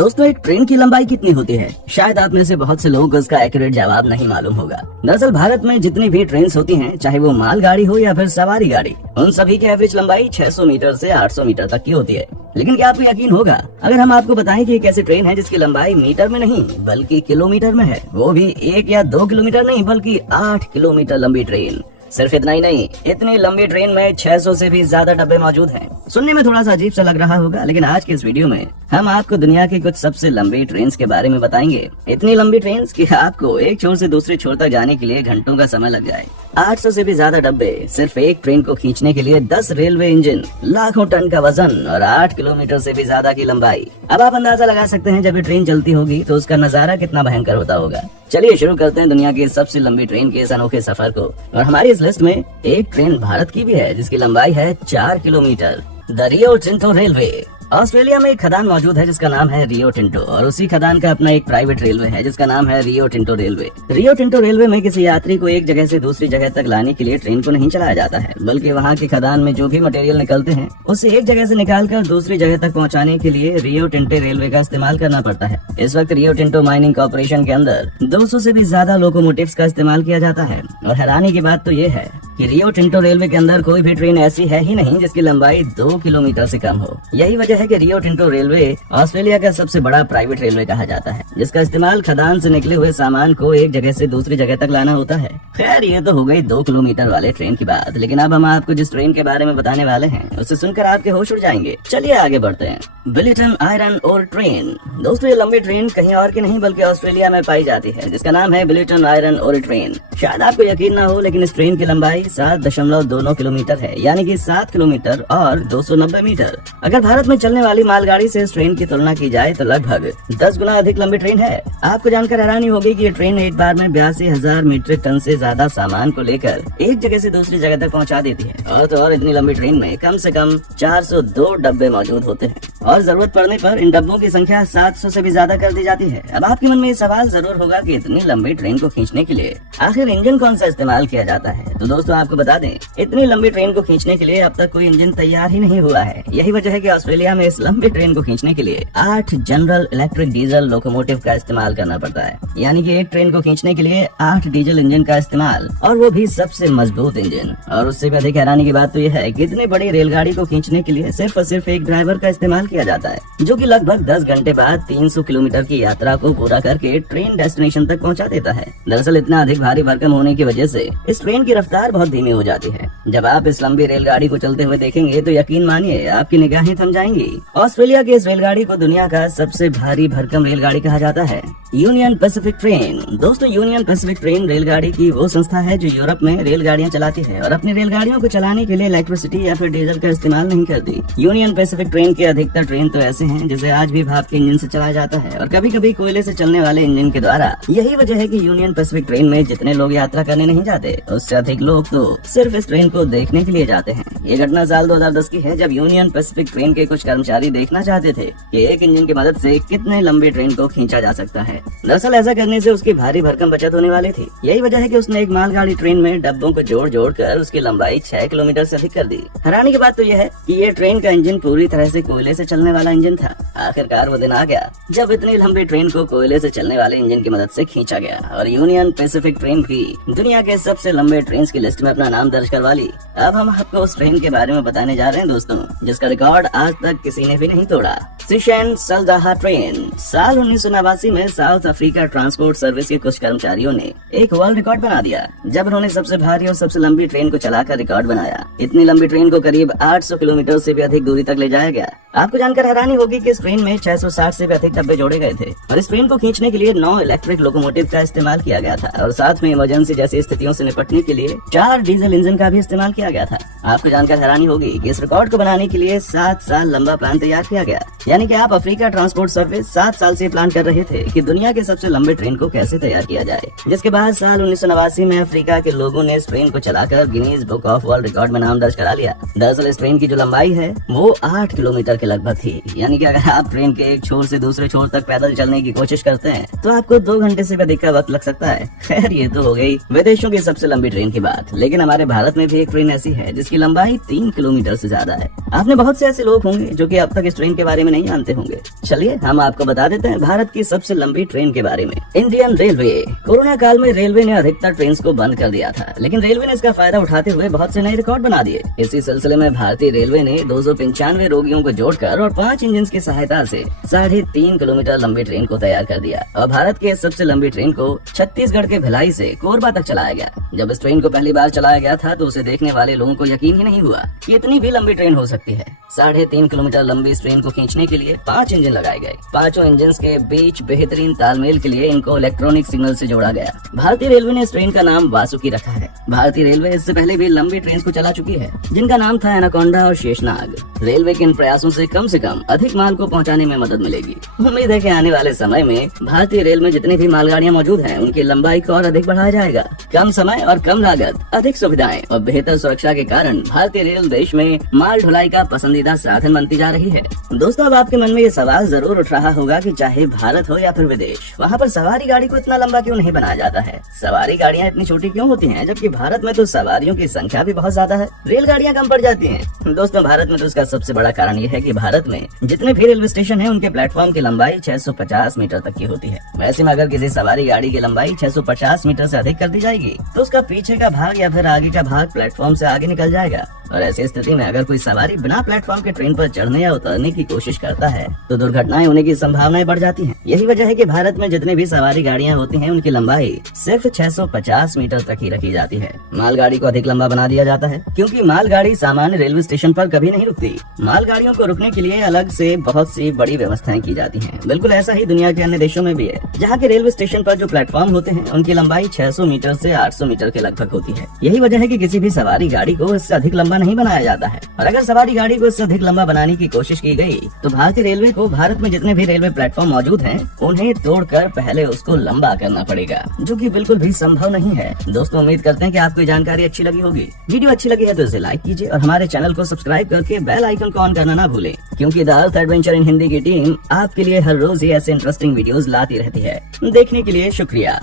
दोस्तों, एक ट्रेन की लंबाई कितनी होती है? शायद आप में से बहुत से लोगों को इसका एक्यूरेट जवाब नहीं मालूम होगा। दरअसल भारत में जितनी भी ट्रेन होती हैं, चाहे वो माल गाड़ी हो या फिर सवारी गाड़ी, उन सभी की एवरेज लंबाई 600 मीटर से 800 मीटर तक की होती है। लेकिन क्या आपको यकीन होगा अगर हम आपको बताएं कि एक ऐसी ट्रेन है जिसकी लंबाई मीटर में नहीं बल्कि किलोमीटर में है, वो भी 1 या 2 किलोमीटर नहीं बल्कि 8 किलोमीटर लंबी ट्रेन। सिर्फ इतना ही नहीं, इतनी लंबी ट्रेन में 600 से भी ज्यादा डब्बे मौजूद हैं। सुनने में थोड़ा सा अजीब सा लग रहा होगा, लेकिन आज के इस वीडियो में हम आपको दुनिया की कुछ सबसे लंबी ट्रेन के बारे में बताएंगे। इतनी लंबी ट्रेन कि आपको एक छोर से दूसरे छोर तक जाने के लिए घंटों का समय लग जाए। 800 से भी ज्यादा डब्बे सिर्फ एक ट्रेन को खींचने के लिए 10 रेलवे इंजन, लाखों टन का वजन और 8 किलोमीटर से भी ज्यादा की लंबाई। अब आप अंदाजा लगा सकते हैं जब ये ट्रेन चलती होगी तो उसका नजारा कितना भयंकर होता होगा। चलिए शुरू करते हैं दुनिया की सबसे लंबी ट्रेन के इस अनोखे सफर को। और हमारी इस लिस्ट में एक ट्रेन भारत की भी है जिसकी लंबाई है 4 kilometre. The Rio Tinto railway. Australia में एक खदान मौजूद है जिसका नाम है रियो टिंटो, और उसी खदान का अपना एक प्राइवेट रेलवे है जिसका नाम है Rio Tinto railway. Rio Tinto railway में किसी यात्री को एक जगह से दूसरी जगह तक लाने के लिए ट्रेन को नहीं चलाया जाता है, बल्कि वहाँ के खदान में जो भी मटेरियल निकलते हैं उससे एक जगह से निकालकर दूसरी जगह तक पहुँचाने के लिए रियो टिंटो रेलवे का इस्तेमाल करना पड़ता है। इस वक्त रियो टिंटो माइनिंग कॉर्पोरेशन के अंदर 200 से भी ज्यादा लोकोमोटिव्स का इस्तेमाल किया जाता है। और हैरानी की बात तो ये है कि रियो टिंटो रेलवे के अंदर कोई भी ट्रेन ऐसी है ही नहीं जिसकी लंबाई 2 किलोमीटर से कम हो। यही वजह है कि रियो टिंटो रेलवे ऑस्ट्रेलिया का सबसे बड़ा प्राइवेट रेलवे कहा जाता है, जिसका इस्तेमाल खदान से निकले हुए सामान को एक जगह से दूसरी जगह तक लाना होता है। खैर, ये तो हो गई 2 किलोमीटर वाले ट्रेन की बात, लेकिन अब हम आपको जिस ट्रेन के बारे में बताने वाले हैं उसे सुनकर आपके होश उड़ जाएंगे। चलिए आगे बढ़ते हैं। Billiton iron ore train. दोस्तों, ये लंबी ट्रेन कहीं और की नहीं बल्कि ऑस्ट्रेलिया में पाई जाती है, जिसका नाम है बिलिटन आयरन ओर ट्रेन। शायद आपको यकीन ना हो, लेकिन इस ट्रेन की लंबाई 7.29 किलोमीटर है, यानी कि 7 किलोमीटर और 290 मीटर। अगर भारत में चलने वाली मालगाड़ी से इस ट्रेन की तुलना की जाए तो लगभग 10 गुना अधिक लंबी ट्रेन है। आपको जानकर हैरानी होगी कि ये ट्रेन एक बार में 82,000 मीट्रिक टन से ज्यादा सामान को लेकर एक जगह से दूसरी जगह तक पहुंचा देती है। और तो और इतनी लंबी ट्रेन में कम से कम 402 डब्बे मौजूद होते हैं, और जरूरत पड़ने पर इन डब्बों की संख्या 700 से भी ज्यादा कर दी जाती है। अब आपके मन में ये सवाल जरूर होगा कि इतनी लंबी ट्रेन को खींचने के लिए आखिर इंजन कौन सा इस्तेमाल किया जाता है। तो दोस्तों, आपको बता दें, इतनी लंबी ट्रेन को खींचने के लिए अब तक कोई इंजन तैयार ही नहीं हुआ है। यही वजह है कि ऑस्ट्रेलिया में इस लंबी ट्रेन को खींचने के लिए 8 जनरल इलेक्ट्रिक डीजल लोकोमोटिव का इस्तेमाल करना पड़ता है। यानी कि एक ट्रेन को खींचने के लिए 8 डीजल इंजन का इस्तेमाल, और वो भी सबसे मजबूत इंजन। और उससे भी अधिक हैरानी की बात तो यह है कि इतनी बड़ी रेलगाड़ी को खींचने के लिए सिर्फ और सिर्फ एक ड्राइवर का इस्तेमाल किया जाता है, जो कि लगभग 10 घंटे बाद 300 किलोमीटर की यात्रा को पूरा करके ट्रेन डेस्टिनेशन तक पहुंचा देता है। दरअसल इतना अधिक भारी भरकम होने की वजह से इस ट्रेन की रफ्तार बहुत धीमी हो जाती है। जब आप इस लंबी रेलगाड़ी को चलते हुए देखेंगे तो यकीन मानिए आपकी निगाहें थम जाएंगी। ऑस्ट्रेलिया की इस रेलगाड़ी को दुनिया का सबसे भारी भरकम रेलगाड़ी कहा जाता है। Union Pacific train. दोस्तों, यूनियन पैसिफिक ट्रेन रेलगाड़ी की वो संस्था है जो यूरोप में रेलगाड़ियां चलाती है और अपनी रेलगाड़ियों को चलाने के लिए इलेक्ट्रिसिटी या फिर डीजल का इस्तेमाल नहीं करती। यूनियन पैसिफिक ट्रेन के अधिकतर ट्रेन तो ऐसे हैं जिसे आज भी भाप के इंजन से चलाया जाता है, और कभी कभी कोयले से चलने वाले इंजन के द्वारा। यही वजह है कि यूनियन पैसिफिक ट्रेन में जितने लोग यात्रा करने नहीं जाते, उससे अधिक लोग तो सिर्फ इस ट्रेन को देखने के लिए जाते हैं। ये घटना साल 2010 की है, जब यूनियन पैसिफिक ट्रेन के कुछ कर्मचारी देखना चाहते थे कि एक इंजन की मदद से कितने लंबी ट्रेन को खींचा जा सकता है। दरअसल ऐसा करने से उसकी भारी भरकम बचत होने वाली थी। यही वजह है कि उसने एक मालगाड़ी ट्रेन में डब्बों को जोड़ जोड़ कर उसकी लंबाई 6 किलोमीटर से अधिक कर दी। हैरानी की बात तो यह है कि ये ट्रेन का इंजन पूरी तरह से कोयले से चलने वाला इंजन था। आखिरकार वो दिन आ गया जब इतनी लंबी ट्रेन को कोयले से चलने वाले इंजन की मदद से खींचा गया, और यूनियन पैसिफिक ट्रेन भी दुनिया के सबसे लंबे ट्रेन की लिस्ट में अपना नाम दर्ज करवा ली। अब हम आपको उस ट्रेन के बारे में बताने जा रहे हैं दोस्तों, जिसका रिकॉर्ड आज तक किसी ने भी नहीं तोड़ा। सिशेन सल्दाहा ट्रेन। साल 1989 में साउथ अफ्रीका ट्रांसपोर्ट सर्विस के कुछ कर्मचारियों ने एक वर्ल्ड रिकॉर्ड बना दिया, जब उन्होंने सबसे भारी और सबसे लंबी ट्रेन को चलाकर रिकॉर्ड बनाया। इतनी लंबी ट्रेन को करीब 800 किलोमीटर से भी अधिक दूरी तक ले जाया गया। आपको जानकर हैरानी होगी कि इस ट्रेन में 660 से भी अधिक डब्बे जोड़े गए थे, और इस ट्रेन को खींचने के लिए 9 इलेक्ट्रिक लोकोमोटिव का इस्तेमाल किया गया था, और साथ में इमरजेंसी जैसी स्थितियों से निपटने के लिए 4 डीजल इंजन का भी इस्तेमाल किया गया था। आपको जानकर हैरानी होगी कि इस रिकॉर्ड को बनाने के लिए 7 साल लंबा प्लान तैयार किया गया। यानी कि आप अफ्रीका ट्रांसपोर्ट सर्विस 7 साल से प्लान कर रहे थे कि दुनिया के सबसे लंबे ट्रेन को कैसे तैयार किया जाए, जिसके बाद साल 1989 में अफ्रीका के लोगों ने इस ट्रेन को चलाकर Guinness book of world record में नाम दर्ज करा लिया। दरअसल इस ट्रेन की जो लंबाई है वो 8 किलोमीटर के लगभग थी। यानी कि अगर आप ट्रेन के एक छोर से दूसरे छोर तक पैदल चलने की कोशिश करते हैं तो आपको 2 घंटे से भी अधिक का वक्त लग सकता है। खैर, ये तो हो गई विदेशों की सबसे लंबी ट्रेन की बात, लेकिन हमारे भारत में भी एक ट्रेन ऐसी है जिसकी लंबाई 3 किलोमीटर से ज्यादा है। आपने बहुत से ऐसे लोग होंगे जो कि अब तक इस ट्रेन के बारे में नहीं जानते होंगे। चलिए हम आपको बता देते हैं भारत की सबसे लंबी ट्रेन के बारे में। Indian railway. कोरोना काल में रेलवे ने अधिकतर ट्रेन को बंद कर दिया था, लेकिन रेलवे ने इसका फायदा उठाते हुए बहुत से नए रिकॉर्ड बना दिए। इसी सिलसिले में भारतीय रेलवे ने 295 रोगियों को जोड़कर और 5 इंजन की सहायता से 3.5 किलोमीटर लंबी ट्रेन को तैयार कर दिया और भारत के सबसे लंबी ट्रेन को छत्तीसगढ़ के भिलाई से कोरबा तक चलाया गया। जब इस ट्रेन को पहली बार चलाया गया था तो उसे देखने वाले लोगों को यकीन ही नहीं हुआ कि इतनी भी लंबी ट्रेन हो सकती है। 3.5 किलोमीटर लंबी इस ट्रेन को खींचने के लिए 5 इंजन लगाए गए। पांचों इंजन के बीच बेहतरीन तालमेल के लिए इनको इलेक्ट्रॉनिक सिग्नल से जोड़ा गया। भारतीय रेलवे ने इस ट्रेन का नाम वासुकी रखा है। भारतीय रेलवे इससे पहले भी लंबी ट्रेन को चला चुकी है जिनका नाम था एनाकोंडा और शेषनाग। रेलवे के इन प्रयासों से कम अधिक माल को पहुंचाने में मदद मिलेगी। उम्मीद है कि आने वाले समय में भारतीय रेल में जितनी भी मालगाड़ियां मौजूद हैं उनकी लंबाई को और अधिक बढ़ाया जाएगा। कम समय और कम लागत, अधिक सुविधाएं और बेहतर सुरक्षा के कारण भारतीय रेल देश में माल ढुलाई का पसंदीदा साधन बनती जा रही है। दोस्तों, अब आपके मन में ये सवाल जरूर उठ रहा होगा कि चाहे भारत हो या फिर विदेश, वहाँ पर सवारी गाड़ी को इतना लंबा क्यों नहीं बनाया जाता है? सवारी गाड़ियाँ इतनी छोटी क्यों होती हैं, जबकि भारत में तो सवारियों की संख्या भी बहुत ज्यादा है, रेलगाड़ियाँ कम पड़ जाती हैं। दोस्तों, भारत में तो इसका सबसे बड़ा कारण ये है कि भारत में जितने भी रेलवे स्टेशन हैं उनके प्लेटफॉर्म की लंबाई 650 मीटर तक की होती है। वैसे में अगर किसी सवारी गाड़ी की लंबाई 650 मीटर से अधिक कर दी जाएगी तो उसका पीछे का भाग या फिर आगे का भाग प्लेटफॉर्म से आगे निकल जाएगा और ऐसी स्थिति में अगर कोई सवारी बिना प्लेटफॉर्म के ट्रेन पर चढ़ने या उतरने की कोशिश करता है तो दुर्घटनाएं होने की संभावनाएं बढ़ जाती हैं। यही वजह है कि भारत में जितनी भी सवारी गाड़ियां होती हैं उनकी लंबाई सिर्फ 650 मीटर तक ही रखी जाती है। मालगाड़ी को अधिक लंबा बना दिया जाता है क्योंकि मालगाड़ी सामान्य रेलवे स्टेशन पर कभी नहीं रुकती। मालगाड़ियों को रुकने के लिए अलग से बहुत सी बड़ी व्यवस्थाएं की जाती हैं। बिल्कुल ऐसा ही दुनिया के अन्य देशों में भी है, जहाँ के रेलवे स्टेशन पर जो प्लेटफॉर्म होते हैं उनकी लंबाई 600 मीटर से 800 मीटर के लगभग होती है। यही वजह है कि किसी भी सवारी गाड़ी को इससे अधिक लंबा नहीं बनाया जाता है और अगर सवारी गाड़ी को इससे अधिक लंबा बनाने की कोशिश की गई तो भारतीय रेलवे को भारत में जितने भी रेलवे प्लेटफॉर्म मौजूद हैं उन्हें तोड़कर पहले उसको लंबा करना पड़ेगा, जो कि बिल्कुल भी संभव नहीं है। दोस्तों, उम्मीद करते हैं कि आपको जानकारी अच्छी लगी होगी। वीडियो अच्छी लगी है तो इसे लाइक कीजिए और हमारे चैनल को सब्सक्राइब करके बेल आइकन को ऑन करना ना भूलें, क्योंकि the earth adventure in Hindi की टीम आपके लिए हर रोज ही ऐसे इंटरेस्टिंग वीडियोस लाती रहती है। देखने के लिए शुक्रिया।